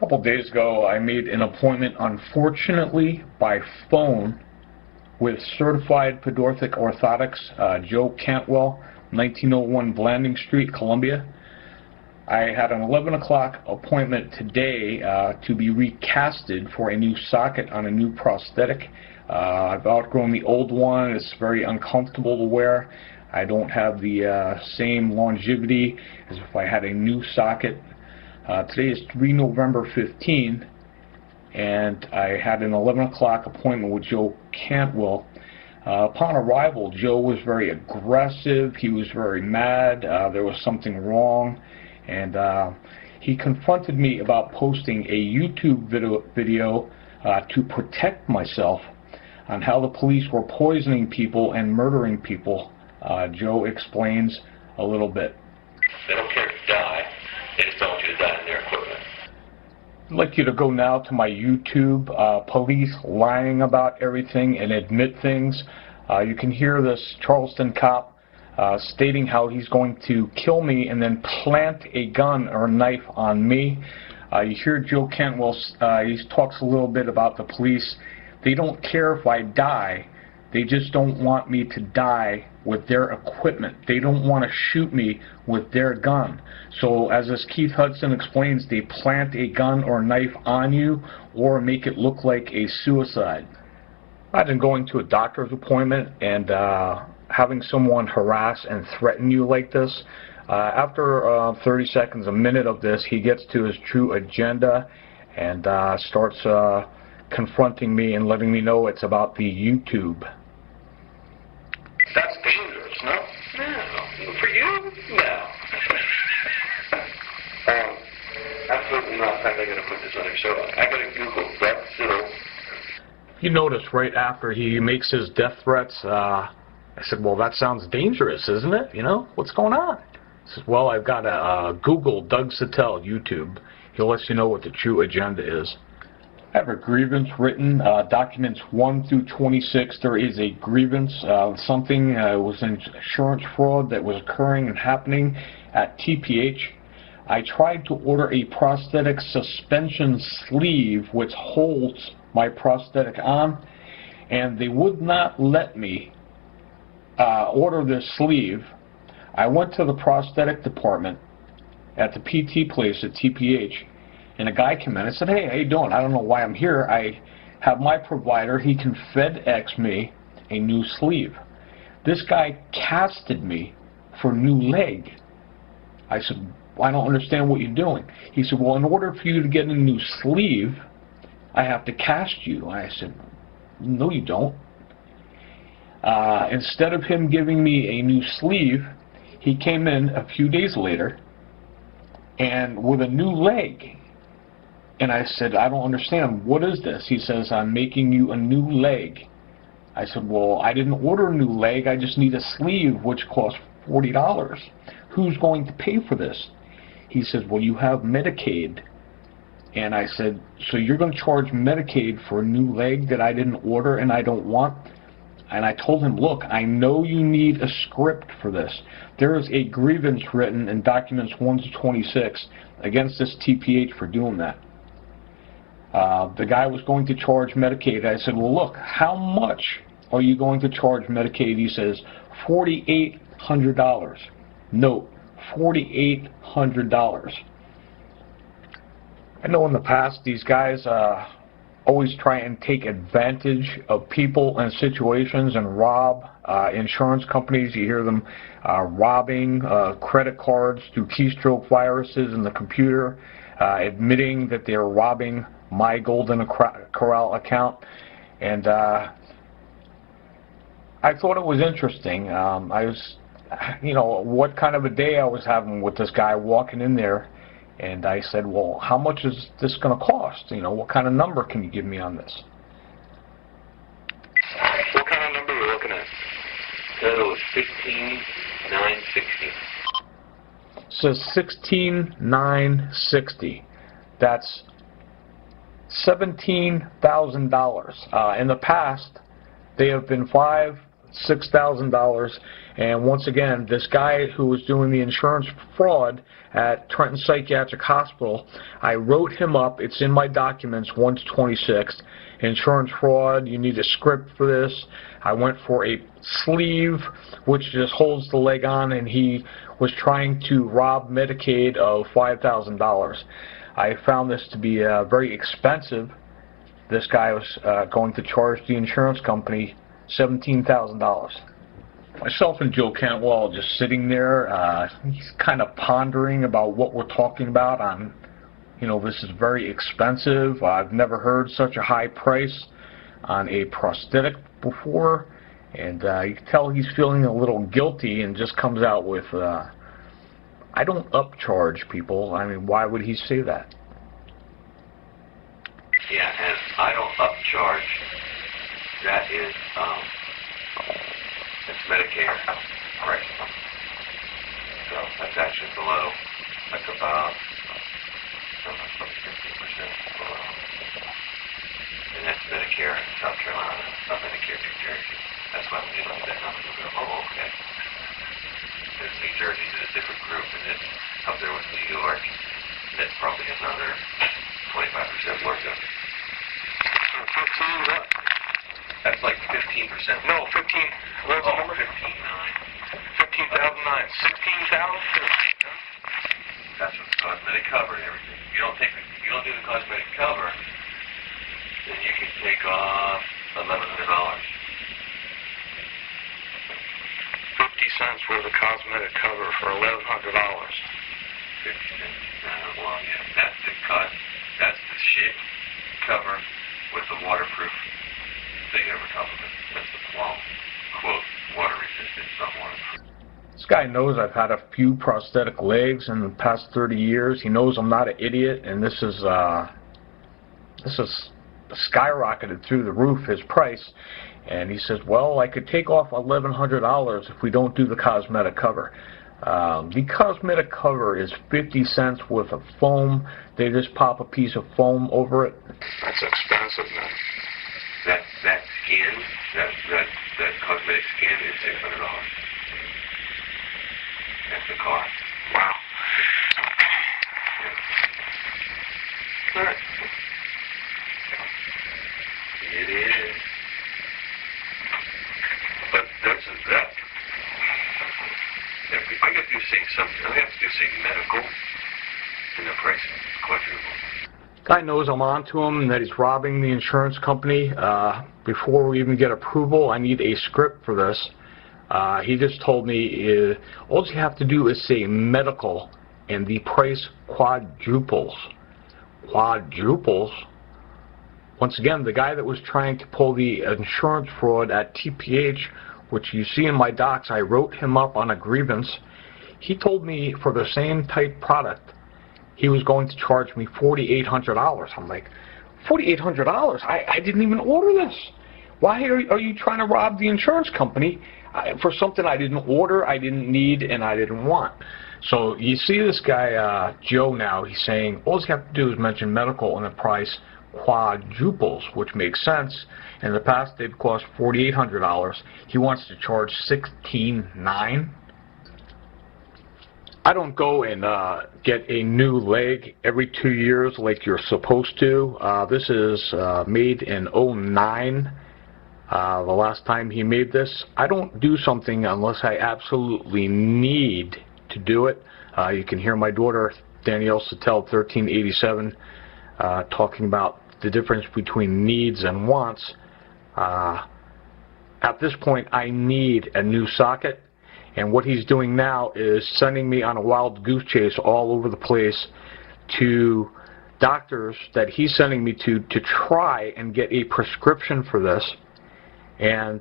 couple days ago, I made an appointment, unfortunately, by phone with Certified Podorthic Orthotics, Joe Cantwell, 1901 Blanding Street, Columbia. I had an 11 o'clock appointment today to be recasted for a new socket on a new prosthetic. I've outgrown the old one. It's very uncomfortable to wear. I don't have the same longevity as if I had a new socket. Today is 3 November 15, and I had an 11 o'clock appointment with Joe Cantwell. Upon arrival, Joe was very aggressive. He was very mad. There was something wrong, and he confronted me about posting a YouTube video to protect myself on how the police were poisoning people and murdering people. Joe explains a little bit. They don't care if you die. They just don't want you to die in their equipment. I'd like you to go now to my YouTube, police lying about everything and admit things. You can hear this Charleston cop stating how he's going to kill me and then plant a gun or a knife on me. You hear Joe Cantwell, he talks a little bit about the police. They don't care if I die. They just don't want me to die with their equipment. They don't want to shoot me with their gun. So as this Keith Hudson explains, they plant a gun or knife on you or make it look like a suicide. I've been going to a doctor's appointment and having someone harass and threaten you like this. After 30 seconds, a minute of this, he gets to his true agenda and starts confronting me and letting me know it's about the YouTube. That's dangerous, no? No. For you? No. Absolutely not. I'm going to put this on your show. I got to Google death civil. You notice right after he makes his death threats, I said, well, that sounds dangerous, isn't it? You know, what's going on? He says, well, I've got to Google Doug Sattel YouTube. He'll let you know what the true agenda is. I have a grievance written, documents 1 through 26. There is a grievance, something was insurance fraud that was occurring and happening at TPH. I tried to order a prosthetic suspension sleeve which holds my prosthetic on, and they would not let me order this sleeve. I went to the prosthetic department at the PT place at TPH, and a guy came in and said, hey, how you doing? I don't know why I'm here. I have my provider. He can FedEx me a new sleeve. This guy casted me for new leg. I said, I don't understand what you're doing. He said, well, in order for you to get a new sleeve, I have to cast you. I said, no, you don't. Instead of him giving me a new sleeve, he came in a few days later and with a new leg. And I said, I don't understand. What is this? He says, I'm making you a new leg. I said, well, I didn't order a new leg. I just need a sleeve, which costs $40. Who's going to pay for this? He says, well, you have Medicaid. And I said, so you're going to charge Medicaid for a new leg that I didn't order and I don't want? And I told him, look, I know you need a script for this. There is a grievance written in documents 1 to 26 against this TPH for doing that. The guy was going to charge Medicaid. I said, well, look, how much are you going to charge Medicaid? He says, $4,800. Note, $4,800. I know in the past these guys always try and take advantage of people and situations and rob insurance companies. You hear them robbing credit cards through keystroke viruses in the computer, admitting that they're robbing my Golden Corral account. And I thought it was interesting. I was, you know, what kind of a day I was having with this guy walking in there. And I said, well, how much is this going to cost? You know, what kind of number can you give me on this? What kind of number are you looking at? That was 16,960. It says 16,960. That's $17,000. In the past, they have been $5,000, $6,000. And once again, this guy who was doing the insurance fraud at Trenton Psychiatric Hospital, I wrote him up. It's in my documents, 1-26. Insurance fraud, you need a script for this. I went for a sleeve, which just holds the leg on, and he was trying to rob Medicaid of $5,000. I found this to be very expensive. This guy was going to charge the insurance company $17,000. Myself and Joe Cantwell just sitting there. He's kind of pondering about what we're talking about. This is very expensive. I've never heard such a high price on a prosthetic before. And you can tell he's feeling a little guilty and just comes out with, I don't upcharge people. I mean, why would he say that? Yeah, and I don't upcharge. That is, it's Medicare price. So that's actually below, like about 15% below. And that's Medicare in South Carolina, not Medicare in New Jersey. That's why when you look at that number, you go, oh, okay. There's New Jersey is a different group, and then up there with New York, that's probably another 25% worth of it. 15 what? That's like 15%. No, 15. What's the number? 15.9. 15,009. 16,000? That's what's cosmetic cover and everything. You don't do the cosmetic cover, then you can take off $1,100. 50 cents for the cosmetic cover for $1,100. 50 cents. Well, yeah, that's the shit cover with the waterproof thing over top of it. That's the plum, quote, water resistant, not waterproof. This guy knows I've had a few prosthetic legs in the past 30 years. He knows I'm not an idiot, and this is skyrocketed through the roof, his price. And he says, well, I could take off $1,100 if we don't do the cosmetic cover. The cosmetic cover is 50 cents worth of foam. They just pop a piece of foam over it. That's expensive, man. That skin, that cosmetic skin is $600. That's the cost. Wow. All right. It is. But that's that. If I got to do something, I have to do something medical, and the price is quadruple. Guy knows I'm on to him and that he's robbing the insurance company. Before we even get approval, I need a script for this. He just told me all you have to do is say medical and the price quadruples. Quadruples? Once again, the guy that was trying to pull the insurance fraud at TPH, which you see in my docs, I wrote him up on a grievance. He told me for the same type product, he was going to charge me $4,800. I'm like, $4,800? I didn't even order this. Why are you trying to rob the insurance company for something I didn't order, I didn't need, and I didn't want? So you see this guy, Joe, now, he's saying, all you have to do is mention medical and the price quadruples, which makes sense. In the past, they've cost $4,800. He wants to charge $16,900. I don't go and get a new leg every 2 years like you're supposed to. This is made in '09. The last time he made this. I don't do something unless I absolutely need to do it. You can hear my daughter, Danielle Sattel, 1387, talking about the difference between needs and wants. At this point, I need a new socket. And what he's doing now is sending me on a wild goose chase all over the place to doctors that he's sending me to try and get a prescription for this. And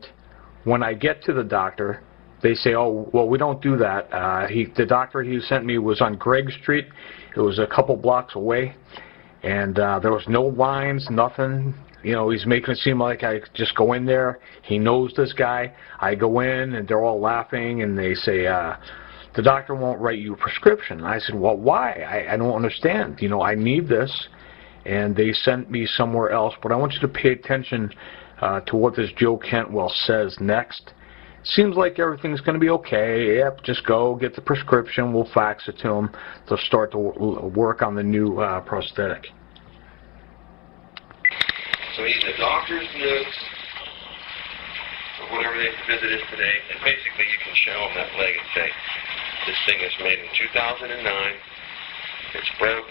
when I get to the doctor, they say, oh, well, we don't do that. The doctor he sent me was on Gregg Street. It was a couple blocks away. And there was no lines, nothing. You know, he's making it seem like I just go in there. He knows this guy. I go in, and they're all laughing, and they say, the doctor won't write you a prescription. And I said, well, why? I don't understand. You know, I need this. And they sent me somewhere else. But I want you to pay attention to what this Joe Cantwell says next. Seems like everything's going to be okay. Yep, just go get the prescription. We'll fax it to them. They'll start to work on the new prosthetic. So he's a doctor's notes, or whatever the visit is today, and basically you can show him that leg and say, this thing is made in 2009, it's broke,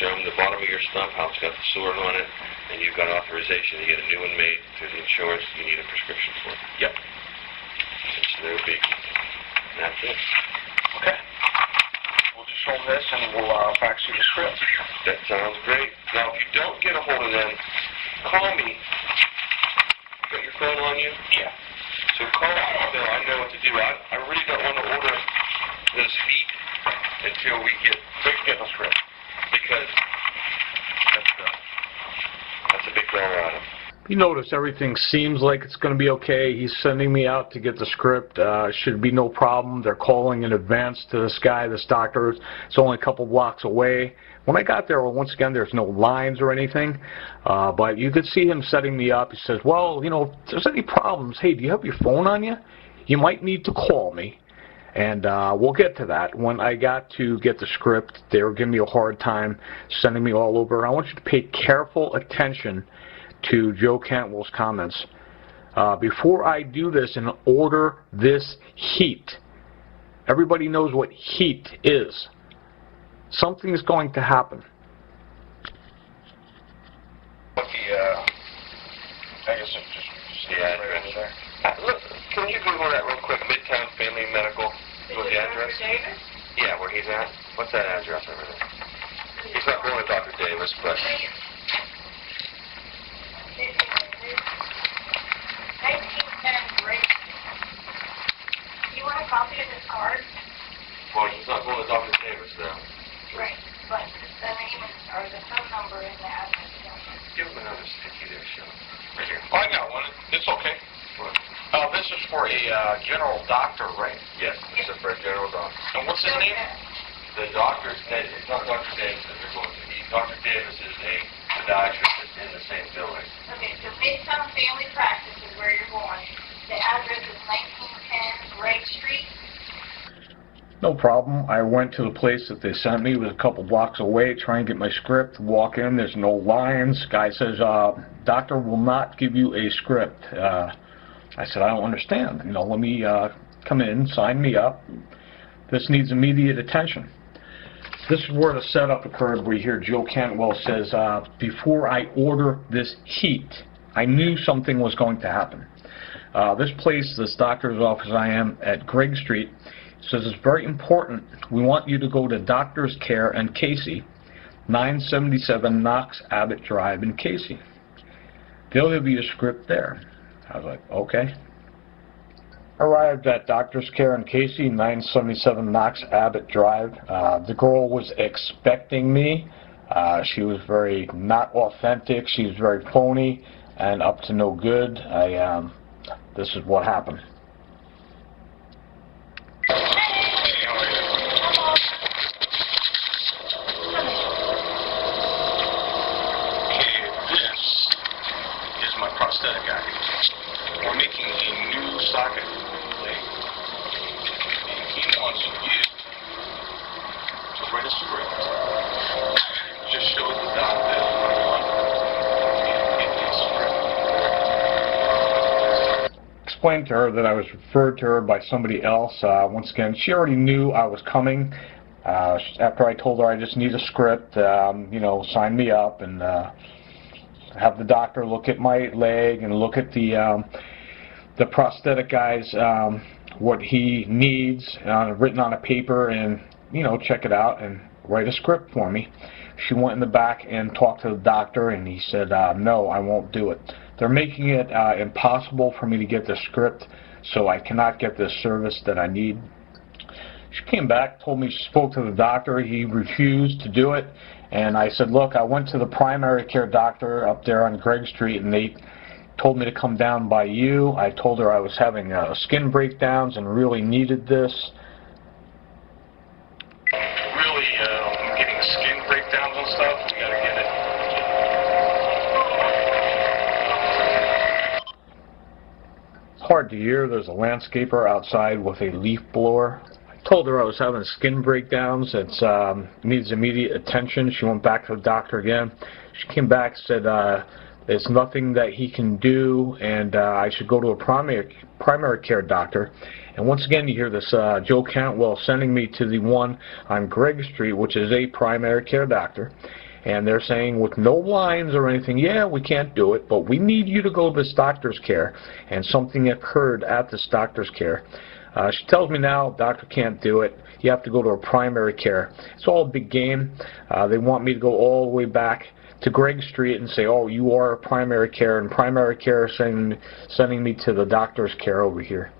show him the bottom of your stump, how it's got the sword on it, and you've got authorization to get a new one made through the insurance. You need a prescription for it. Yep. It's no big. And that's it. Okay. We'll just show them this and we'll fax you the script. That sounds great. Now, if you don't get a hold of them, call me. Got your phone on you? Yeah. So call me so I know what to do. I really don't want to order those feet until we get the script, because that's a big dollar item. You notice everything seems like it's going to be okay. He's sending me out to get the script. Should be no problem. They're calling in advance to this guy, this doctor. It's only a couple blocks away. When I got there, well, once again, there's no lines or anything. But you could see him setting me up. He says, well, you know, if there's any problems, hey, do you have your phone on you? You might need to call me. And we'll get to that. When I got to get the script, they were giving me a hard time, sending me all over. I want you to pay careful attention to Joe Cantwell's comments. Before I do this and order this heat, everybody knows what heat is. Something is going to happen. I guess it's just the address there. Look, can you Google that real quick? Midtown Family Medical. What's the address? Davis? Yeah, where he's at. What's that address over there? He's not going to Dr. Davis, but 1910 Great. Do you want a copy of this card? well, he's not going to Dr. Davis though. Right, but the name or the phone number in the address. Give him another sticky there, Sean. right here. Oh, I got one. It's okay. What? This is for a general doctor, right? Yes, it's a for a general doctor. And what's his name? The doctor's name, it's not Dr. Davis that they're going to. Dr. Davis is a podiatrist that's in the same building. Okay, so Midtown Family Practice is where you're going. The address is 1910 Gregg Street. No problem. I went to the place that they sent me. It was a couple blocks away, trying to get my script. Walk in, there's no lines. Guy says, doctor will not give you a script. I said, I don't understand. You know, let me come in, sign me up. This needs immediate attention. This is where the setup occurred, where you hear Joe Cantwell says, before I order this heat, I knew something was going to happen. This place, this doctor's office I am at Gregg Street, says it's very important. We want you to go to Doctor's Care and Casey, 977 Knox Abbott Drive in Casey. They'll give you a script there. I was like, okay. Arrived at Doctor's Care in Casey, 977 Knox Abbott Drive. The girl was expecting me. She was very not authentic. She was very phony and up to no good. This is what happened. Prosthetic acting. We're making a new socket leg, and he wants you to write a script. Just show the doc that you want to get a script. Explained to her that I was referred to her by somebody else. Once again, she already knew I was coming. After I told her I just need a script, you know, sign me up and have the doctor look at my leg and look at the prosthetic guy's what he needs written on a paper, and you know, check it out and write a script for me. She went in the back and talked to the doctor, and he said, no, I won't do it. They're making it impossible for me to get the script, so I cannot get the service that I need. She came back, told me she spoke to the doctor. He refused to do it. And I said, look, I went to the primary care doctor up there on Gregg Street, and they told me to come down by you. I told her I was having skin breakdowns and really needed this. Really, getting skin breakdowns and stuff, we gotta get it. hard to hear. There's a landscaper outside with a leaf blower. I told her I was having skin breakdowns. It needs immediate attention. She went back to the doctor again. She came back and said there's nothing that he can do, and I should go to a primary care doctor. And once again, you hear this Joe Cantwell sending me to the one on Gregg Street, which is a primary care doctor. And they're saying with no lines or anything, yeah, we can't do it, but we need you to go to this doctor's care. And something occurred at this doctor's care. She tells me now, doctor can't do it. You have to go to a primary care. It's all a big game. They want me to go all the way back to Gregg Street and say, oh, you are a primary care, and primary care is sending me to the doctor's care over here.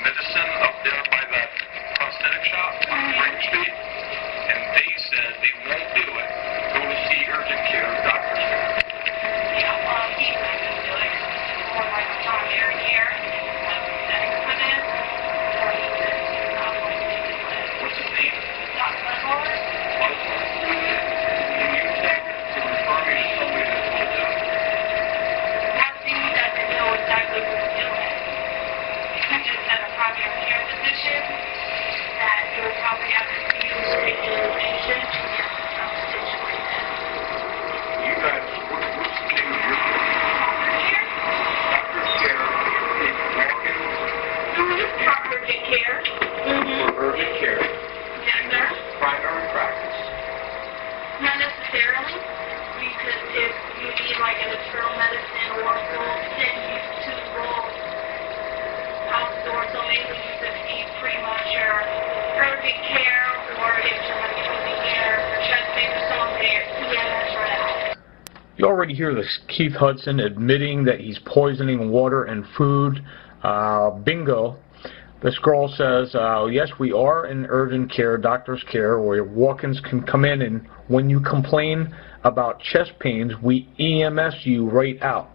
Medicine up there by that prosthetic shop on Spring Street, and they said they won't do it. Go to see urgent care, doctor's care. Yeah, well, he's not going to do it. It's more like a primary care, and it's like prosthetics put in, or he says he's not going to do it. What's his name? Dr. Ledward? Can you check to refer me to somebody that will do it? Asking me doesn't know exactly who's doing it. You just had a primary care physician that you would probably have to see who's taking the patient to get yourself situated. You guys, what's the name of your Here? doctor's care? Walk-in For urgent care. for urgent care. Yes, sir. Primary practice. Not necessarily, because if you need like an internal medicine or we'll send you to rural outdoors, so maybe you could see pretty much your urgent care, or if you're like in the air, your chest pain or something, EMS right out. You already hear this Keith Hudson admitting that he's poisoning water and food. Bingo. This girl says, yes, we are in urgent care, doctor's care, where walk-ins can come in, and when you complain about chest pains, we EMS you right out.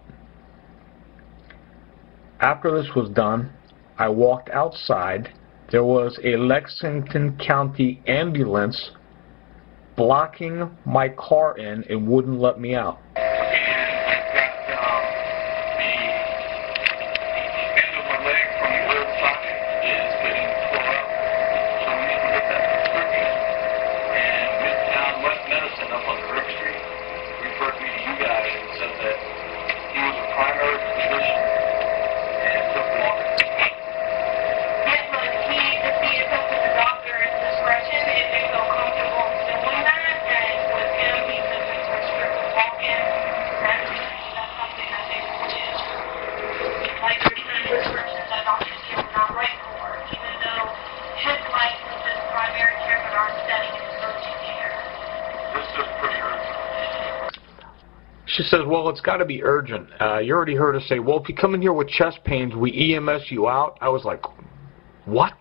After this was done, I walked outside. There was a Lexington County ambulance blocking my car in and wouldn't let me out. And I've got the end of my leg from the old socket is getting tore up, so we need to get that prescription. And Midtown West Medicine up on Gregg Street referred me to you guys and said that he was a primary physician and took long. Yes, but he, to see it's up to the doctor's discretion, if they feel comfortable doing that, and with him, he could prescribe walk-in medicine. That's something that they will do. Like your prescription that doctors here will not write for, even though his license is primary care, but our setting is urgent care. This is pretty urgent. She says, well, it's got to be urgent. You already heard her say, well, if you come in here with chest pains, we EMS you out. I was like, what?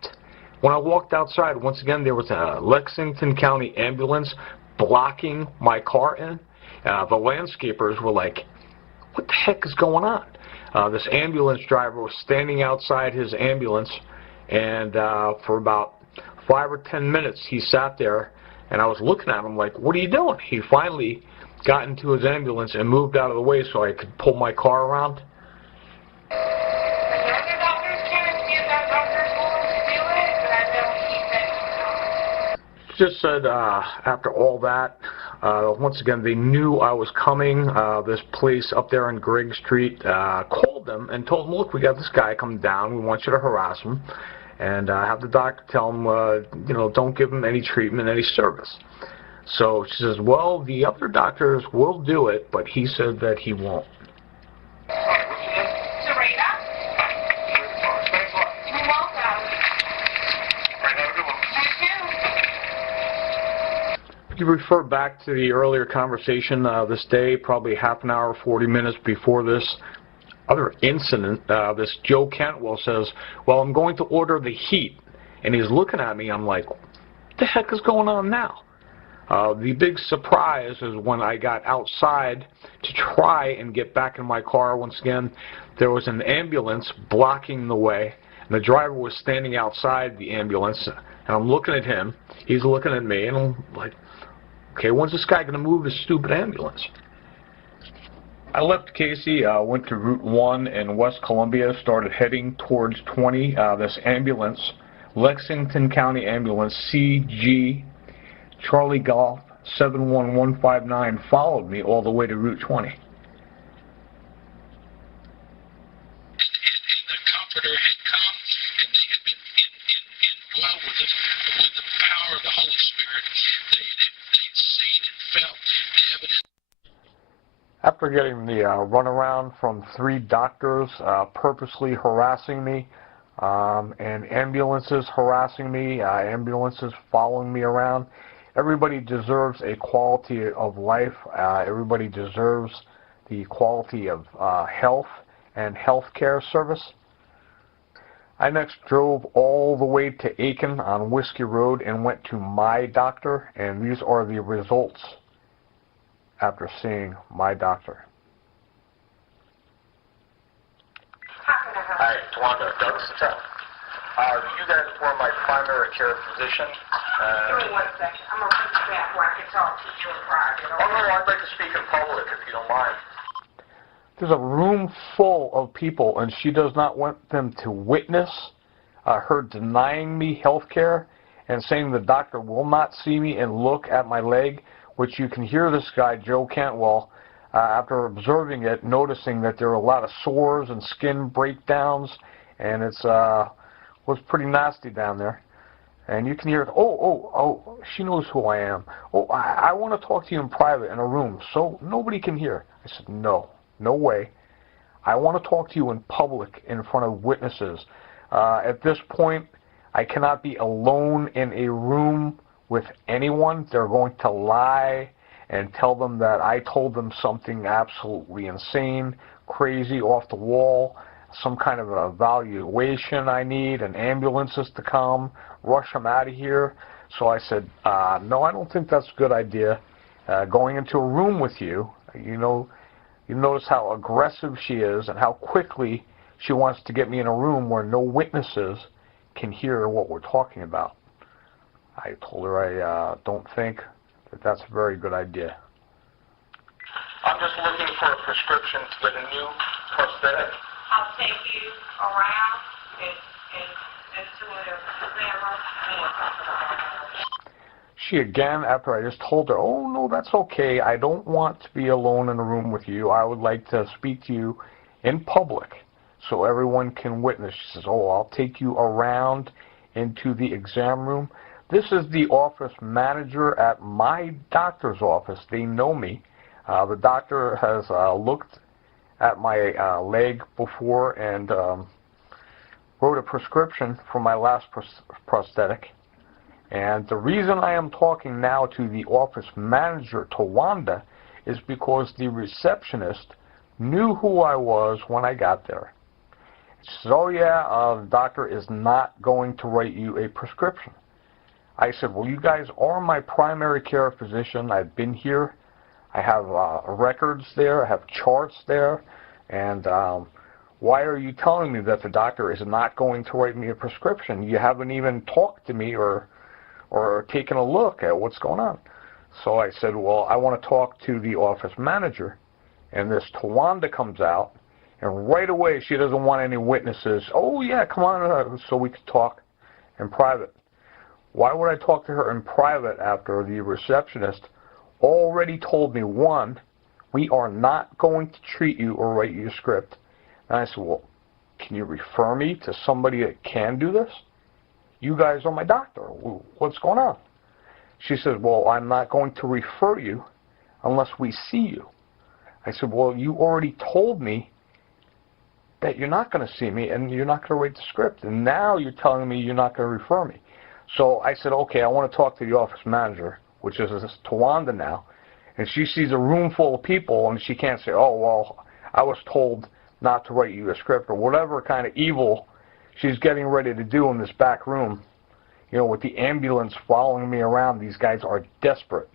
When I walked outside, once again, there was a Lexington County ambulance blocking my car in. The landscapers were like, what the heck is going on? This ambulance driver was standing outside his ambulance, and for about 5 or 10 minutes, he sat there, and I was looking at him like, what are you doing? He finally got into his ambulance and moved out of the way so I could pull my car around. The other doctors can see if that doctor's willing to do it, but I don't keep that. She just said after all that, once again, they knew I was coming. This place up there on Gregg Street called them and told them, look, we got this guy coming down. We want you to harass him. And have the doctor tell him, you know, don't give him any treatment, any service. So she says, well, the other doctors will do it, but he said that he won't. Serena? Thanks a lot. You're welcome. All right, have a good one. You too. You refer back to the earlier conversation this day, probably half an hour, 40 minutes before this other incident. This Joe Cantwell says, well, I'm going to order the heat. And he's looking at me. I'm like, what the heck is going on now? The big surprise is when I got outside to try and get back in my car once again, there was an ambulance blocking the way, and the driver was standing outside the ambulance, and I'm looking at him, he's looking at me, and I'm like, okay, when's this guy going to move this stupid ambulance? I left Casey, went to Route 1 in West Columbia, started heading towards 20. This ambulance, Lexington County Ambulance, CG Charlie Golf 71159, followed me all the way to Route 20. And the Comforter had come, and they had been indwelled with the power of the Holy Spirit. They'd seen and felt the evidence. After getting the runaround from 3 doctors purposely harassing me, and ambulances harassing me, ambulances following me around, everybody deserves a quality of life. Everybody deserves the quality of health and health care service. I next drove all the way to Aiken on Whiskey Road and went to my doctor, and these are the results after seeing my doctor. Hi, Tawanda, Doug Satel. You guys were my primary care physician. Give me 1 second. I'm going to put you back where I can talk to you in private. Oh, no, I'd like to speak in public, if you don't mind. There's a room full of people, and she does not want them to witness her denying me health care and saying the doctor will not see me and look at my leg, which you can hear this guy, Joe Cantwell, after observing it, noticing that there are a lot of sores and skin breakdowns, and it's was pretty nasty down there. And you can hear it, oh, she knows who I am. Oh, I want to talk to you in private in a room so nobody can hear. I said, no way. I want to talk to you in public in front of witnesses. At this point, I cannot be alone in a room with anyone. They're going to lie and tell them that I told them something absolutely insane, crazy, off the wall, some kind of an evaluation I need, and ambulances to come, rush them out of here. So I said, no, I don't think that's a good idea. Going into a room with you, you notice how aggressive she is and how quickly she wants to get me in a room where no witnesses can hear what we're talking about. I told her I don't think that that's a very good idea. I'm just looking for a prescription to get a new prosthetic. I'll take you around and into the exam room and we'll talk about it. She again, after I just told her, oh, no, that's okay. I don't want to be alone in a room with you. I would like to speak to you in public so everyone can witness. She says, oh, I'll take you around into the exam room. This is the office manager at my doctor's office. They know me. The doctor has looked at my leg before and wrote a prescription for my last prosthetic. And the reason I am talking now to the office manager, Tawanda, is because the receptionist knew who I was when I got there. She said, oh yeah, the doctor is not going to write you a prescription. I said, well, you guys are my primary care physician. I've been here. I have records there. I have charts there. And why are you telling me that the doctor is not going to write me a prescription? You haven't even talked to me or taken a look at what's going on. So I said, well, I want to talk to the office manager. And this Tawanda comes out, and right away she doesn't want any witnesses. Oh, yeah, come on, so we could talk in private. Why would I talk to her in private after the receptionist already told me, one, we are not going to treat you or write you a script? And I said, well, can you refer me to somebody that can do this? You guys are my doctor. What's going on? She says, well, I'm not going to refer you unless we see you. I said, well, you already told me that you're not going to see me and you're not going to write the script. And now you're telling me you're not going to refer me. So I said, okay, I want to talk to the office manager, which is this Tawanda now. And she sees a room full of people and she can't say, oh, well, I was told not to write you a script or whatever kind of evil she's getting ready to do in this back room. You know, with the ambulance following me around, these guys are desperate.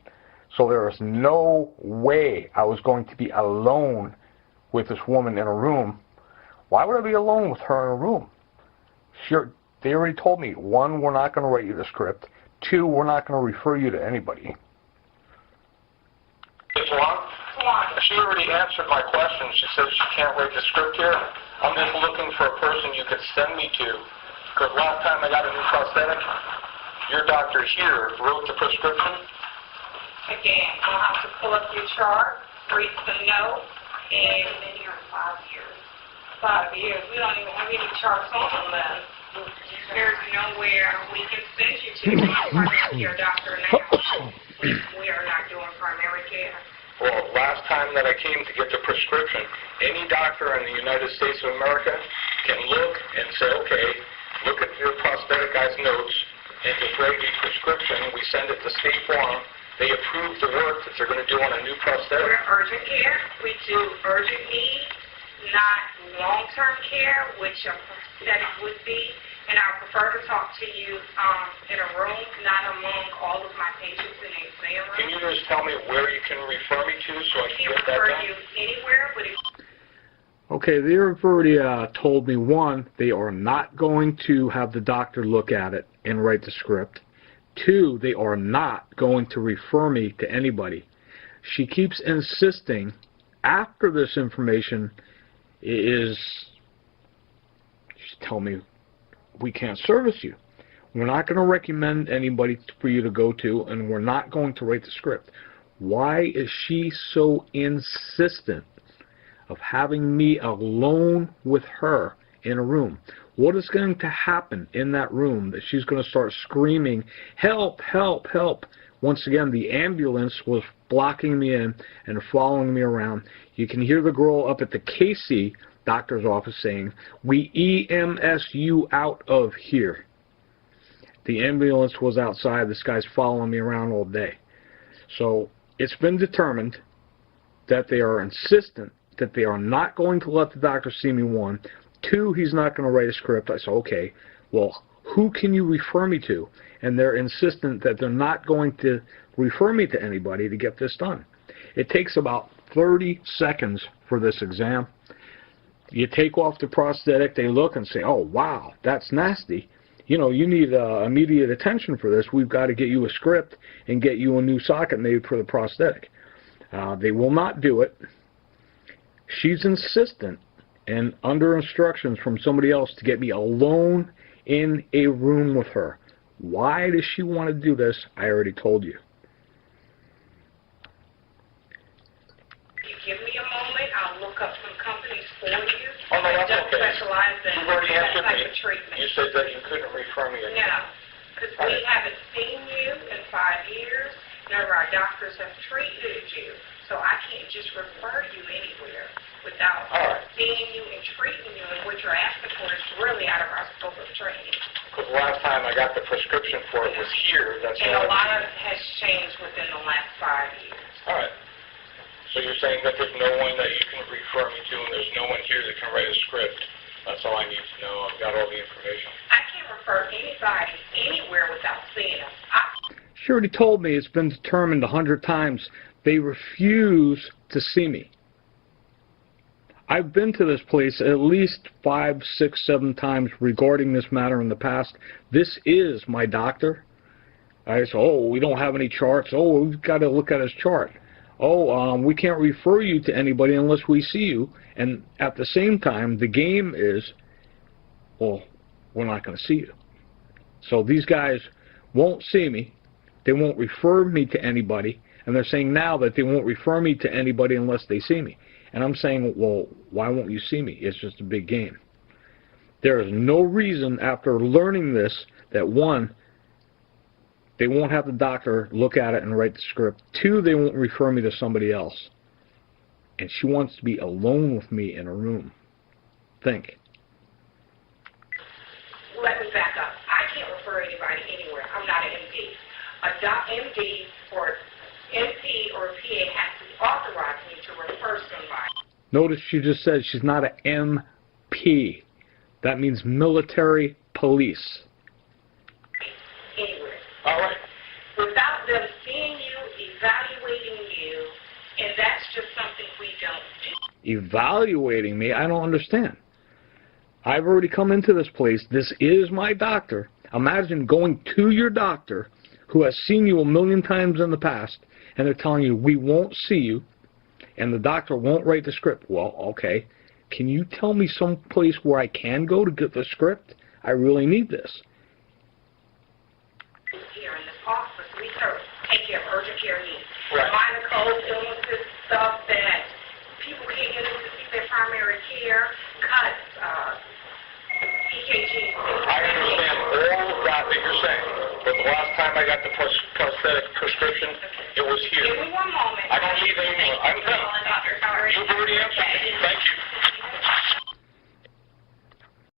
So there was no way I was going to be alone with this woman in a room. Why would I be alone with her in a room? Sure, they already told me, 1, we're not going to write you the script. 2, we're not going to refer you to anybody. She already answered my question. She said she can't write the script here. I'm just looking for a person you could send me to. Because last time I got a new prosthetic, your doctor here wrote the prescription. Again, I'll have to pull up your chart, read the note, and been here 5 years. 5 years. We don't even have any charts on them then. There's nowhere we can send you to a primary care doctor now. We are not doing primary care. Well, last time that I came to get the prescription, any doctor in the United States of America can look and say, okay, look at your prosthetic guy's notes, and just write a prescription. We send it to State Farm. They approve the work that they're going to do on a new prosthetic. We're urgent care. We do urgent needs, not long-term care, which a prosthetic would be. And I prefer to talk to you in a room, not among all of my patients in the exam room. Can you just tell me where you can refer me to so I can get that refer done? you anywhere, but if Okay, they've already told me, 1, they are not going to have the doctor look at it and write the script. 2, they are not going to refer me to anybody. She keeps insisting, after this information is, she's telling me, we can't service you. We're not going to recommend anybody for you to go to, and we're not going to write the script. Why is she so insistent of having me alone with her in a room? What is going to happen in that room that she's going to start screaming, help, help, help? Once again, the ambulance was blocking me in and following me around. You can hear the girl up at the Casey doctor's office saying, we EMS you out of here. The ambulance was outside. This guy's following me around all day. So it's been determined that they are insistent that they are not going to let the doctor see me, 1. 2, he's not going to write a script. I said, okay, well, who can you refer me to? And they're insistent that they're not going to refer me to anybody to get this done. It takes about 30 seconds for this exam. You take off the prosthetic, they look and say, oh, wow, that's nasty. You know, you need immediate attention for this. We've got to get you a script and get you a new socket made for the prosthetic. They will not do it. She's insistent and under instructions from somebody else to get me alone in a room with her. Why does she want to do this? I already told you. you give me a moment, I'll look up some companies for you. Oh, no, that's that okay. specialize in You've already that answered type me. of treatment. You said that you couldn't refer me again. No, because we haven't seen you in 5 years. None of our doctors have treated you. So I can't just refer you anywhere without seeing you and treating you, and what you're asking for is really out of our scope of training. Because last time I got the prescription for it was here. That's And a lot has changed within the last 5 years. All right. So you're saying that there's no one that you can refer me to, and there's no one here that can write a script. That's all I need to know. I've got all the information. I can't refer anybody anywhere without seeing them. She already told me it's been determined 100 times. They refuse to see me. I've been to this place at least 5, 6, 7 times regarding this matter in the past. This is my doctor. I said, oh, we don't have any charts. Oh, we've got to look at his chart. Oh, we can't refer you to anybody unless we see you. And at the same time, the game is, well, we're not going to see you. So these guys won't see me. They won't refer me to anybody. And they're saying now that they won't refer me to anybody unless they see me. And I'm saying, well, why won't you see me? It's just a big game. There is no reason after learning this that, 1, they won't have the doctor look at it and write the script. 2, they won't refer me to somebody else. And she wants to be alone with me in a room. Think. Let me back up. I can't refer anybody anywhere. I'm not an MD. A MD or MP or PA has to authorize me to refer somebody. Notice she just said she's not an MP. That means military police. Anywhere. All right. Without them seeing you, evaluating evaluating me, I don't understand. I've already come into this place. This is my doctor. Imagine going to your doctor who has seen you a million times in the past, and they're telling you, we won't see you, and the doctor won't write the script. Well, okay. Can you tell me some place where I can go to get the script? I really need this. Here in this hospice, we take care of urgent care needs. Right. Minor cold illnesses, stuff that people can't get in to see their primary care, cuts, EKGs. I understand all of that you're saying, but the last time I got the